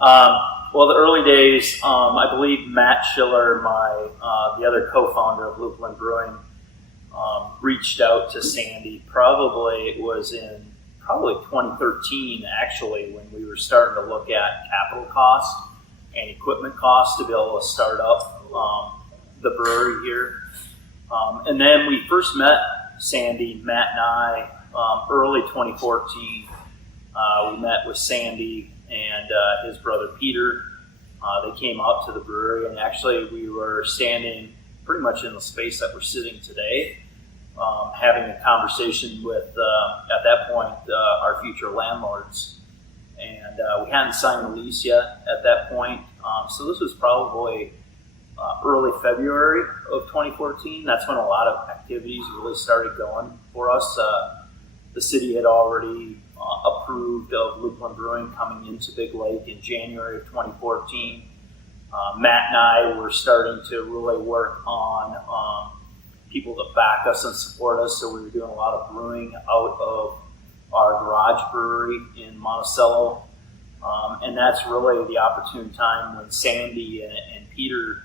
Well, the early days, I believe Matt Schiller, the other co-founder of Lupulin Brewing, reached out to Sandy. It was in 2013, actually, when we were starting to look at capital costs and equipment costs to be able to start up the brewery here. And then we first met Sandy, Matt and I, early 2014. We met with Sandy and his brother Peter. They came out to the brewery, and actually we were standing pretty much in the space that we're sitting today, having a conversation with, at that point, our future landlords. And we hadn't signed the lease yet at that point. So this was probably early February of 2014. That's when a lot of activities really started going for us. The city had already approved of Lupulin Brewing coming into Big Lake in January of 2014. Matt and I were starting to really work on people to back us and support us, so we were doing a lot of brewing out of our garage brewery in Monticello. And that's really the opportune time when Sandy and Peter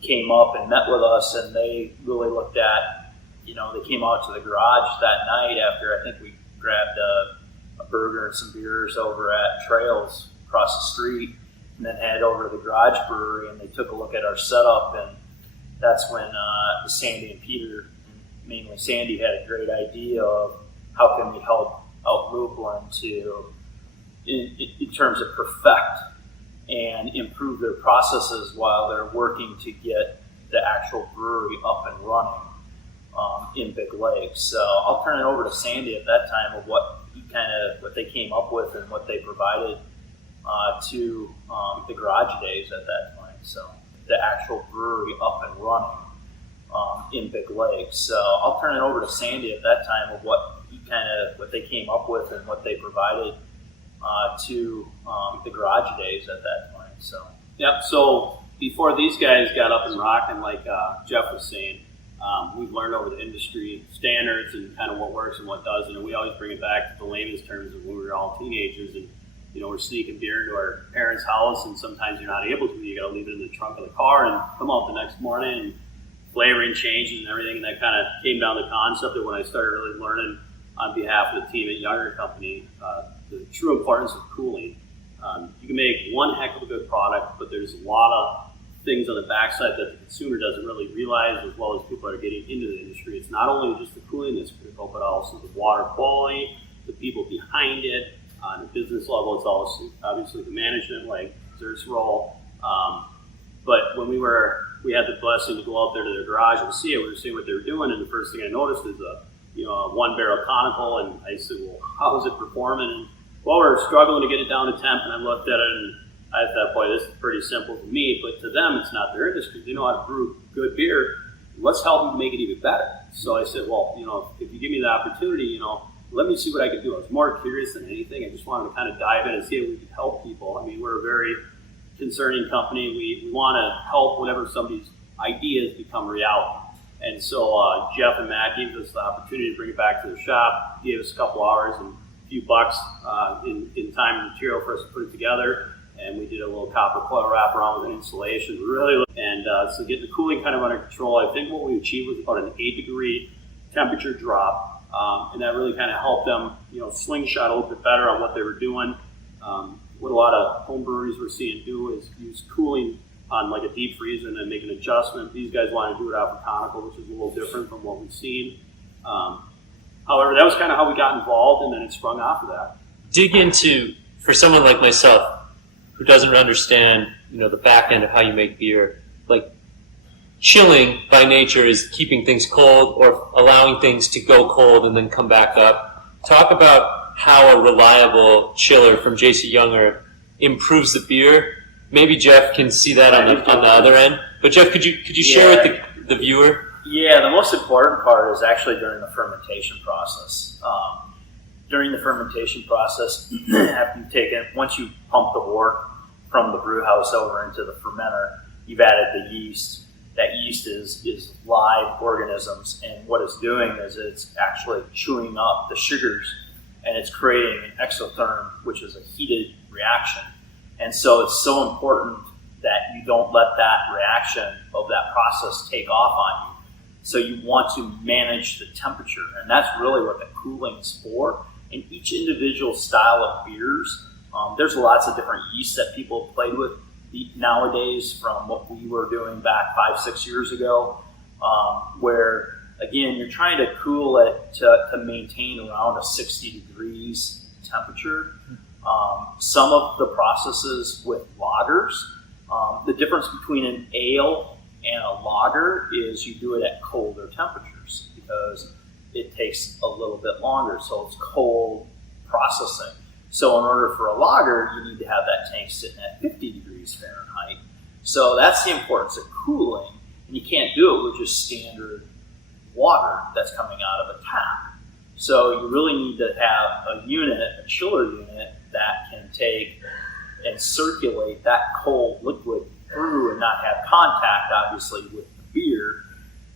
came up and met with us, and they really looked at, they came out to the garage that night after I think we grabbed a burger and some beers over at Trails across the street, and then headed over to the garage brewery, and they took a look at our setup, and that's when Sandy and Peter, and mainly Sandy, had a great idea of how can we help out Lupulin to, in terms of perfect and improve their processes while they're working to get the actual brewery up and running in Big Lake. So I'll turn it over to Sandy at that time of what they came up with and what they provided to the garage days at that point. So the actual brewery up and running in Big Lake. So I'll turn it over to Sandy at that time of what they came up with and what they provided to the garage days at that point. So before these guys got up and rocking, like Jeff was saying, we've learned over the industry standards and kind of what works and what doesn't, and we always bring it back to the layman's terms of when we were all teenagers, and we're sneaking beer into our parents' house, and sometimes you're not able to. You got to leave it in the trunk of the car and come out the next morning, and flavoring changes and everything, and that kind of came down the concept of when I started really learning on behalf of the team at Younger Company the true importance of cooling. You can make one heck of a good product, but there's a lot of things on the backside that the consumer doesn't really realize, as well as people that are getting into the industry. It's not only just the cooling that's critical, but also the water quality, the people behind it. On the business level, it's also obviously the management, like Zert's role. But when we had the blessing to go out there to their garage and see it, we were seeing what they were doing, and the first thing I noticed is a one barrel conical, and I said, well, how is it performing? And well, we're struggling to get it down to temp, and I looked at it and I thought, boy, this is pretty simple to me, but to them, it's not their industry. They know how to brew good beer. Let's help them make it even better. So I said, well, if you give me the opportunity, let me see what I can do. I was more curious than anything. I just wanted to kind of dive in and see if we could help people. I mean, we're a very concerning company. We want to help whenever somebody's ideas become reality. And so Jeff and Matt gave us the opportunity to bring it back to the shop, gave us a couple hours and a few bucks in time and material for us to put it together. And we did a little copper coil wrap around with an insulation. So getting the cooling kind of under control. I think what we achieved was about an 8-degree temperature drop. And that really kind of helped them, slingshot a little bit better on what they were doing. What a lot of home breweries we're seeing do is use cooling on like a deep freezer and then make an adjustment. These guys want to do it off a conical, which is a little different from what we've seen. However, that was kind of how we got involved, and then it sprung off of that. Dig into, for someone like myself, who doesn't understand, the back end of how you make beer, like chilling by nature is keeping things cold or allowing things to go cold and then come back up. Talk about how a reliable chiller from JC Younger improves the beer. Maybe Jeff can see that on the other end. But Jeff, could you share with the viewer? Yeah, the most important part is actually during the fermentation process. During the fermentation process, after you've taken, once you pump the wort from the brew house over into the fermenter, you've added the yeast. That yeast is live organisms, and what it's doing is it's actually chewing up the sugars, and it's creating an exotherm, which is a heated reaction. And so it's so important that you don't let that reaction of that process take off on you. So you want to manage the temperature, and that's really what the cooling is for. In each individual style of beers, there's lots of different yeasts that people have played with nowadays from what we were doing back 5-6 years ago, where again, you're trying to cool it to maintain around a 60 degrees temperature. Some of the processes with lagers, the difference between an ale and a lager is you do it at colder temperatures because it takes a little bit longer, so it's cold processing. So in order for a lager, you need to have that tank sitting at 50 degrees Fahrenheit. So that's the importance of cooling, and you can't do it with just standard water that's coming out of a tap. So you really need to have a unit, a chiller unit, that can take and circulate that cold liquid through and not have contact, obviously, with the beer,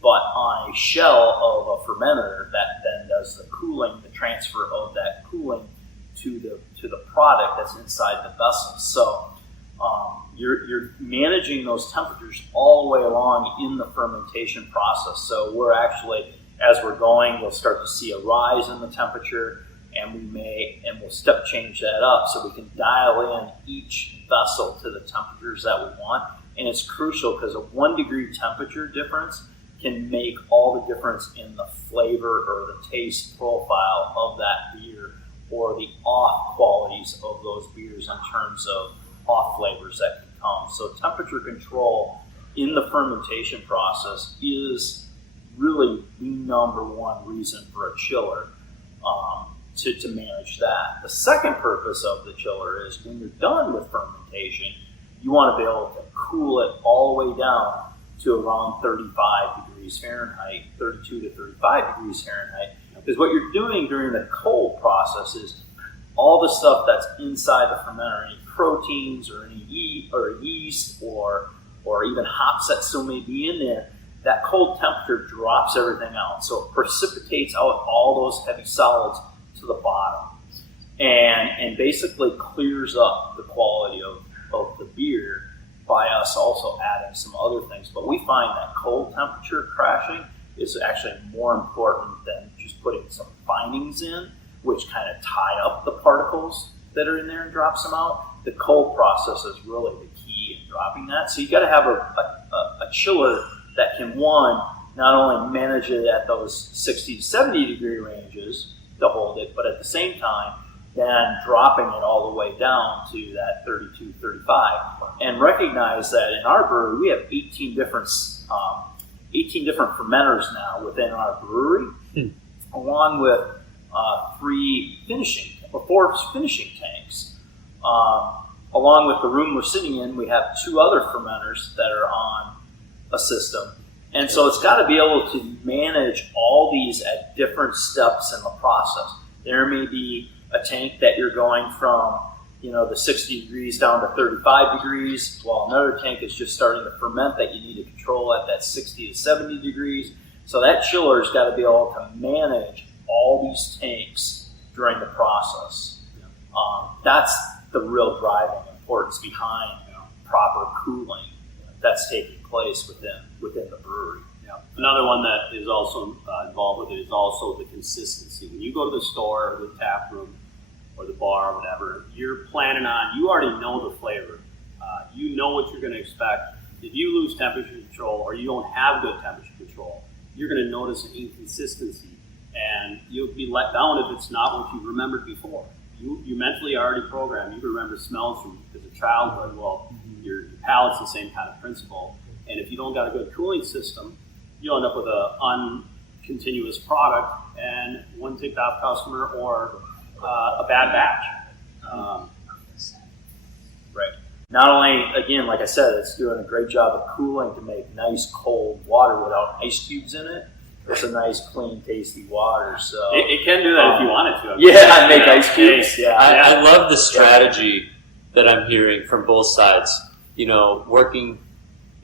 but on a shell of a fermenter that then does the cooling, the transfer of that cooling to the product that's inside the vessel. So you're managing those temperatures all the way along in the fermentation process. So we're actually, as we're going, we'll start to see a rise in the temperature, and we'll step change that up so we can dial in each vessel to the temperatures that we want. And it's crucial because a 1 degree temperature difference can make all the difference in the flavor or the taste profile of that beer, or the off qualities of those beers in terms of off flavors that can come. So temperature control in the fermentation process is really the number one reason for a chiller, to manage that. The second purpose of the chiller is when you're done with fermentation, you want to be able to cool it all the way down to around 35 degrees Fahrenheit, 32 to 35 degrees Fahrenheit. Because what you're doing during the cold process is all the stuff that's inside the fermenter, any proteins or any yeast or even hops that still may be in there, that cold temperature drops everything out. So it precipitates out all those heavy solids to the bottom and basically clears up the quality of the beer by us also adding some other things. But we find that cold temperature crashing is actually more important than just putting some bindings in, which kind of tie up the particles that are in there and drops them out. The cold process is really the key in dropping that. So you got to have a chiller that can, one, not only manage it at those 60 to 70 degree ranges to hold it, but at the same time, then dropping it all the way down to that 32, 35. And recognize that in our brewery, we have 18 different fermenters now within our brewery, along with 4 finishing tanks. Along with the room we're sitting in, we have 2 other fermenters that are on a system. And so it's got to be able to manage all these at different steps in the process. There may be a tank that you're going from, the 60 degrees down to 35 degrees, while another tank is just starting to ferment that you need to control at that 60 to 70 degrees. So that chiller's got to be able to manage all these tanks during the process. That's the real driving importance behind proper cooling that's taking place within the brewery. Yeah. Another one that is also involved with it is also the consistency. When you go to the store or the tap room or the bar or whatever, you're planning on, you already know the flavor. You know what you're going to expect. If you lose temperature control or you don't have good temperature control, you're going to notice an inconsistency, and you'll be let down if it's not what you remembered before. You mentally already programmed. You remember smells from as a childhood. Well, your palate's the same kind of principle. And if you don't got a good cooling system, you'll end up with an uncontinuous product and one ticked off customer or a bad batch. Right. Not only, again, like I said, it's doing a great job of cooling to make nice cold water without ice cubes in it. It's a nice, clean, tasty water. So it can do that if you want it to. Yeah, make ice cubes. Yeah. I love the strategy that I'm hearing from both sides. Working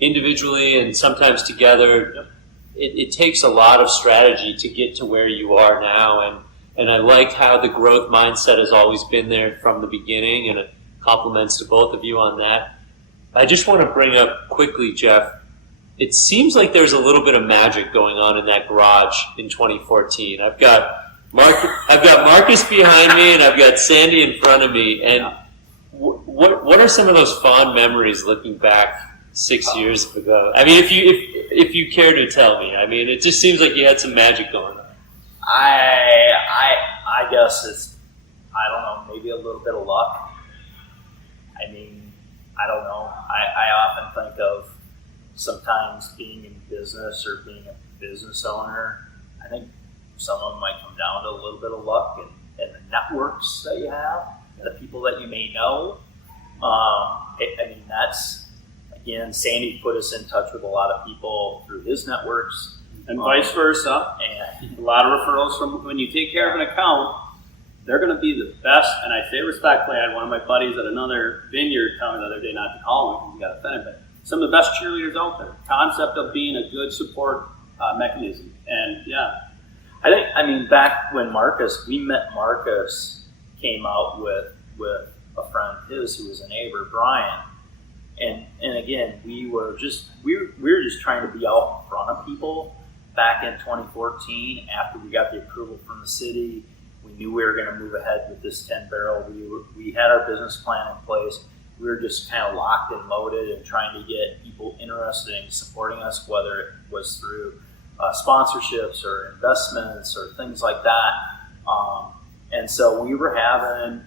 individually and sometimes together. Yep. It takes a lot of strategy to get to where you are now, and I like how the growth mindset has always been there from the beginning, and compliments to both of you on that. I just want to bring up quickly, Jeff, it seems like there's a little bit of magic going on in that garage in 2014. I've got Marcus behind me, and I've got Sandy in front of me. And what are some of those fond memories looking back 6 years ago? I mean, if you care to tell me, I mean, it just seems like you had some magic going on. I guess it's, I don't know, maybe a little bit of luck. I mean, I don't know. I often think of sometimes being in business or being a business owner. I think some of them might come down to a little bit of luck and the networks that you have, the people that you may know. I mean, that's, again, Sandy put us in touch with a lot of people through his networks. And vice versa. And a lot of referrals from when you take care of an account, they're going to be the best. And I say respectfully, I had one of my buddies at another vineyard tell me the other day not to call him because he got offended, but some of the best cheerleaders out there. Concept of being a good support mechanism. And yeah. I mean, back when we met Marcus, came out with a friend of his who was a neighbor, Brian. And again, we were just trying to be out in front of people back in 2014 after we got the approval from the city. We knew we were going to move ahead with this 10 barrel. We had our business plan in place. We were just kind of locked and loaded and trying to get people interested in supporting us, whether it was through sponsorships or investments or things like that. And so we were having,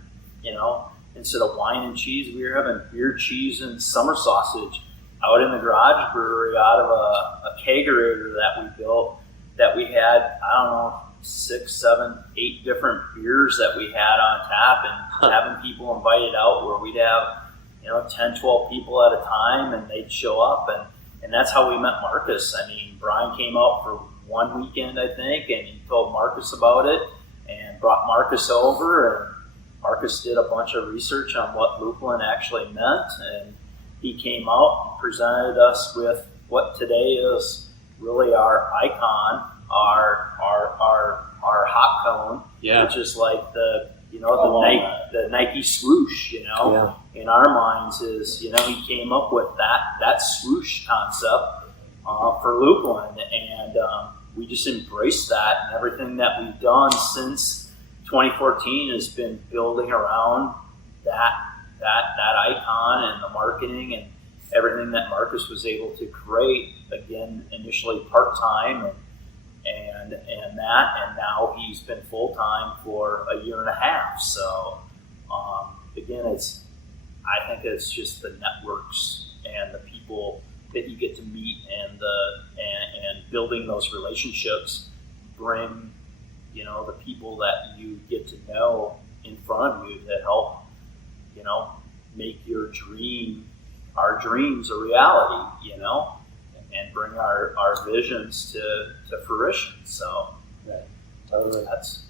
instead of wine and cheese, we were having beer, cheese, and summer sausage out in the garage brewery out of a kegerator that we built, that we had, I don't know, 6, 7, 8 different beers that we had on tap, and having people invited out where we'd have 10, 12 people at a time, and they'd show up, and that's how we met Marcus. I mean, Brian came out for one weekend, I think, and he told Marcus about it and brought Marcus over, and Marcus did a bunch of research on what Lupulin actually meant, and he came out and presented us with what today is really our icon, our hot cone, which is like the Nike swoosh, in our minds is, he came up with that swoosh concept for Lupulin, and we just embraced that, and everything that we've done since 2014 has been building around that icon and the marketing and everything that Marcus was able to create, again, initially part-time and now he's been full-time for a year and a half. So again, I think it's just the networks and the people that you get to meet and building those relationships bring the people that you get to know in front of you to help make our dreams a reality, and bring our visions to fruition. So totally. that's